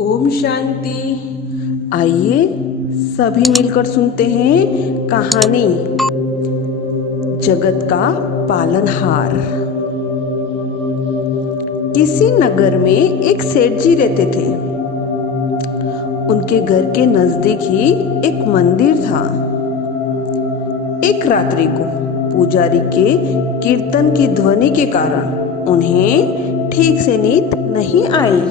ओम शांति। आइए सभी मिलकर सुनते हैं कहानी जगत का पालनहार। किसी नगर में एक सेठ जी रहते थे। उनके घर के नजदीक ही एक मंदिर था। एक रात्रि को पुजारी के कीर्तन की ध्वनि के कारण उन्हें ठीक से नींद नहीं आई।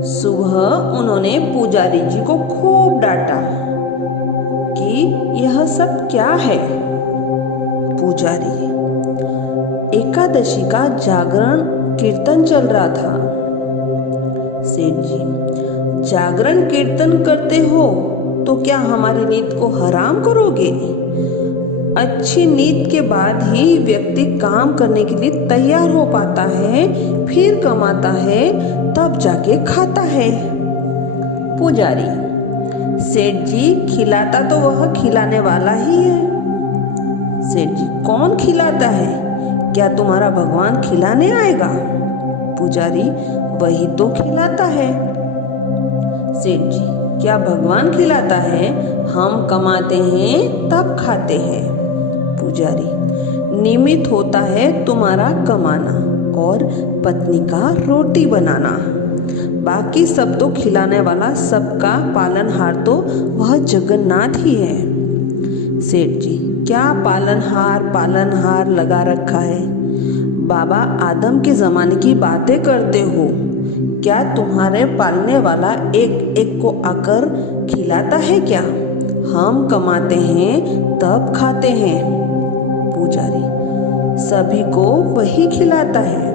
सुबह उन्होंने पुजारी जी को खूब डांटा कि यह सब क्या है। पुजारी, एकादशी का जागरण कीर्तन चल रहा था। सेठ जी, जागरण कीर्तन करते हो तो क्या हमारी नींद को हराम करोगे? अच्छी नींद के बाद ही व्यक्ति काम करने के लिए तैयार हो पाता है, फिर कमाता है, तब जाके खाता है। पुजारी, सेठ जी, खिलाता तो वह खिलाने वाला ही है। सेठ जी, कौन खिलाता है? क्या तुम्हारा भगवान खिलाने आएगा? पुजारी, वही तो खिलाता है। सेठ जी, क्या भगवान खिलाता है? हम कमाते हैं तब खाते हैं। पुजारी, निमित्त होता है तुम्हारा कमाना और पत्नी का रोटी बनाना, बाकी सब तो खिलाने वाला, सबका पालनहार तो वह जगन्नाथ ही है। सेठ जी, क्या पालनहार लगा रखा है? बाबा आदम के जमाने की बातें करते हो। क्या तुम्हारे पालने वाला एक एक को आकर खिलाता है क्या? हम कमाते हैं तब खाते हैं। पुजारी, सभी को वही खिलाता है।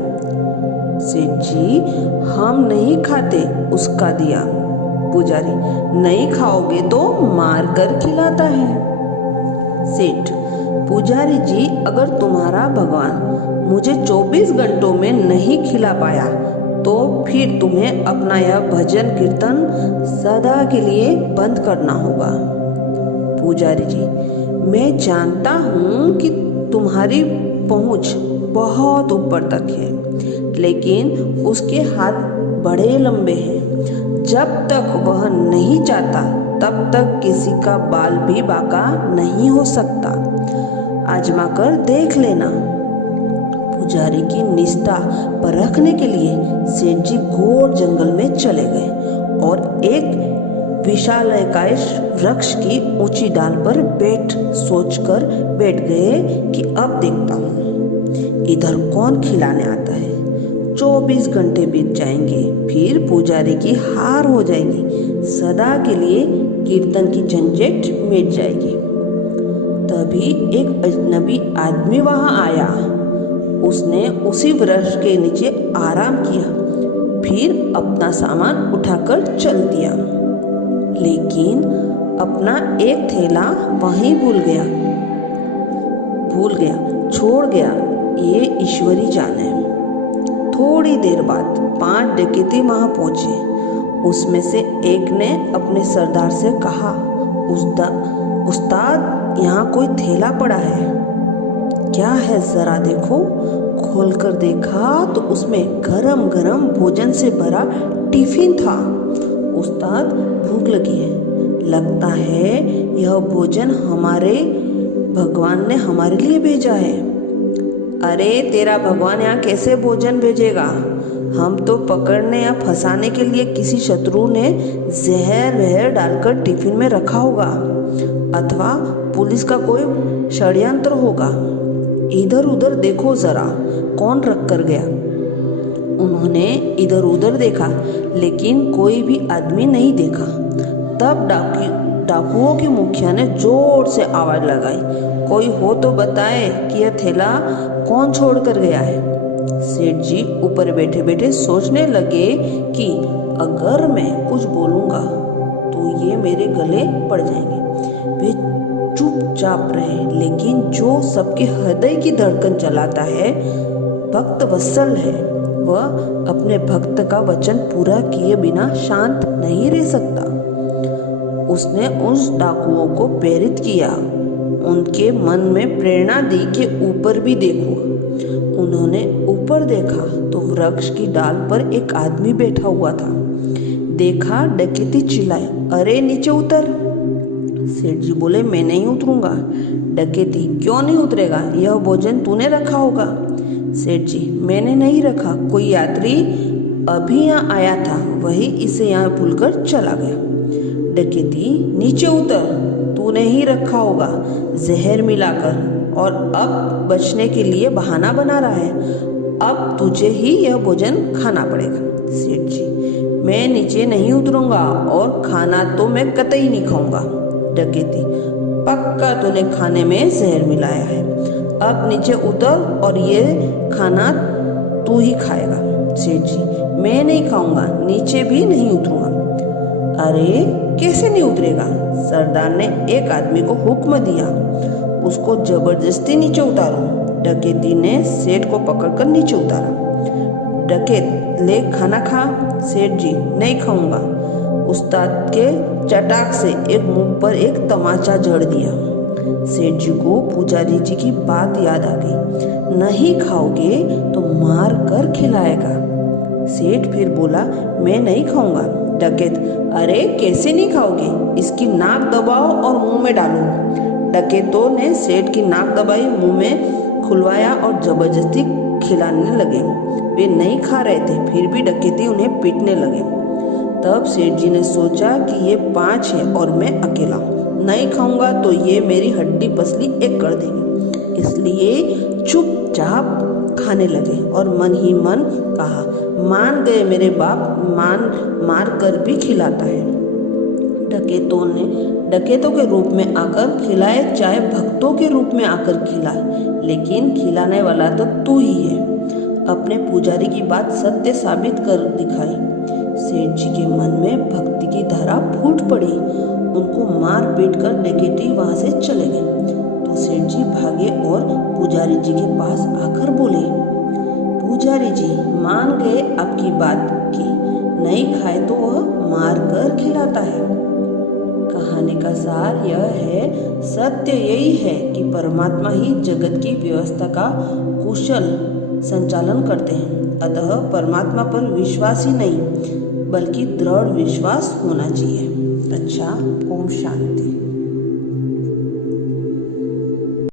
सेठ जी, हम नहीं खाते उसका दिया। पुजारी, नहीं खाओगे तो मार कर खिलाता है। सेठ, पुजारी जी, अगर तुम्हारा भगवान मुझे 24 घंटों में नहीं खिला पाया तो फिर तुम्हें अपना यह भजन कीर्तन सदा के लिए बंद करना होगा। पुजारी जी, मैं जानता हूँ कि तुम्हारी पहुँच बहुत ऊपर तक है, लेकिन उसके हाथ बड़े लंबे हैं। जब तक वह नहीं चाहता तब तक किसी का बाल भी बांका नहीं हो सकता। आजमा कर देख लेना। पुजारी की निष्ठा परखने के लिए सेठ जी घोर जंगल में चले गए और एक विशालकाय वृक्ष की ऊंची डाल पर सोचकर बैठ गए कि अब देखता हूँ इधर कौन खिलाने आता है। 24 घंटे बीत जाएंगे, फिर पुजारी की हार हो जाएगी, सदा के लिए कीर्तन की झंझट मिट जाएगी। तभी एक अजनबी आदमी वहां आया। उसने उसी वृक्ष के नीचे आराम किया, फिर अपना सामान उठाकर चल दिया, लेकिन अपना एक थैला वहीं भूल गया, छोड़ गया। ये ईश्वरी जाने। थोड़ी देर बाद 5 डकैती वहां पहुंचे। उसमें से एक ने अपने सरदार से कहा, उस्ताद, यहाँ कोई थैला पड़ा है। क्या है जरा देखो। खोलकर देखा तो उसमें गरम गरम भोजन से भरा टिफिन था। उस्ताद, भूख लगी है, लगता है यह भोजन हमारे भगवान ने हमारे लिए भेजा है। अरे, तेरा भगवान यहाँ कैसे भोजन भेजेगा? हम तो पकड़ने या फंसाने के लिए किसी शत्रु ने जहर डालकर टिफिन में रखा होगा, अथवा पुलिस का कोई षड्यंत्र होगा। इधर उधर देखो जरा, कौन रख कर गया। उन्होंने इधर उधर देखा, लेकिन कोई भी आदमी नहीं देखा। तब डाकुओं के मुखिया ने जोर से आवाज लगाई, कोई हो तो बताए कि यह थैला कौन छोड़ कर गया है। सेठ जी ऊपर बैठे बैठे सोचने लगे कि अगर मैं कुछ बोलूंगा तो ये मेरे गले पड़ जाएंगे। वे चुपचाप रहे, लेकिन जो सबके हृदय की धड़कन चलाता है, भक्त वत्सल है, वह अपने भक्त का वचन पूरा किए बिना शांत नहीं रह सकता। उसने उस डाकुओं को प्रेरित किया, उनके मन में प्रेरणा दी कि ऊपर भी देखो। उन्होंने ऊपर देखा तो वृक्ष की डाल पर एक आदमी बैठा हुआ था। देखा, डकैती चिल्लाए, अरे नीचे उतर। सेठ जी बोले, मैं नहीं उतरूंगा। डकैती, क्यों नहीं उतरेगा? यह भोजन तूने रखा होगा। सेठ जी, मैंने नहीं रखा, कोई यात्री अभी यहाँ आया था, वही इसे यहाँ भूलकर चला गया। डकैती, नीचे उतर, तूने ही रखा होगा जहर मिलाकर, और अब बचने के लिए बहाना बना रहा है। अब तुझे ही यह भोजन खाना पड़ेगा। सेठ जी, मैं नीचे नहीं उतरूंगा और खाना तो मैं कतई नहीं खाऊंगा। डकैती, पक्का तूने खाने में जहर मिलाया है, अब नीचे उतर और ये खाना तू ही खाएगा। सेठ जी, मैं नहीं खाऊंगा, नीचे भी नहीं उतरूंगा। अरे कैसे नहीं उतरेगा? सरदार ने एक आदमी को हुक्म दिया, उसको जबरदस्ती नीचे उतारो। डकैती ने सेठ को पकड़कर नीचे उतारा। डकैत, ले खाना खा। सेठ जी, नहीं खाऊंगा। उस्ताद के चटाक से एक मुंह पर एक तमाचा जड़ दिया। सेठ जी को पुजारी जी की बात याद आ गई, नहीं खाओगे तो मार कर खिलाएगा। सेठ फिर बोला, मैं नहीं खाऊंगा। डकैत, अरे कैसे नहीं खाओगे? इसकी नाक दबाओ और मुंह में डालो। डकैतों ने सेठ की नाक दबाई, मुंह में खुलवाया और जबरदस्ती खिलाने लगे। वे नहीं खा रहे थे, फिर भी डकैती उन्हें पीटने लगे। तब सेठ जी ने सोचा कि ये 5 है और मैं अकेला नहीं खाऊंगा तो ये मेरी हड्डी पसली एक कर देंगे, इसलिए चुपचाप खाने लगे और मन ही मन कहा, मान गए मेरे बाप, मार कर भी खिलाता है। डकैतों के रूप में आकर खिलाए, चाहे भक्तों के रूप में आकर खिलाए, लेकिन खिलाने वाला तो तू ही है। अपने पुजारी की बात सत्य साबित कर दिखाई। सेठ जी के मन में भक्ति की धारा फूट पड़ी। उनको मार पीट कर डकैती वहां से चले गए। तो सेठ जी भागे और पुजारी जी के पास आकर बोले, पुजारी जी मान गए आपकी बात की, नहीं खाए तो वह मार कर खिलाता है। कहानी का सार यह है, सत्य यही है कि परमात्मा ही जगत की व्यवस्था का कुशल संचालन करते हैं। अतः परमात्मा पर विश्वास ही नहीं बल्कि दृढ़ विश्वास होना चाहिए। अच्छा, ओम शांति।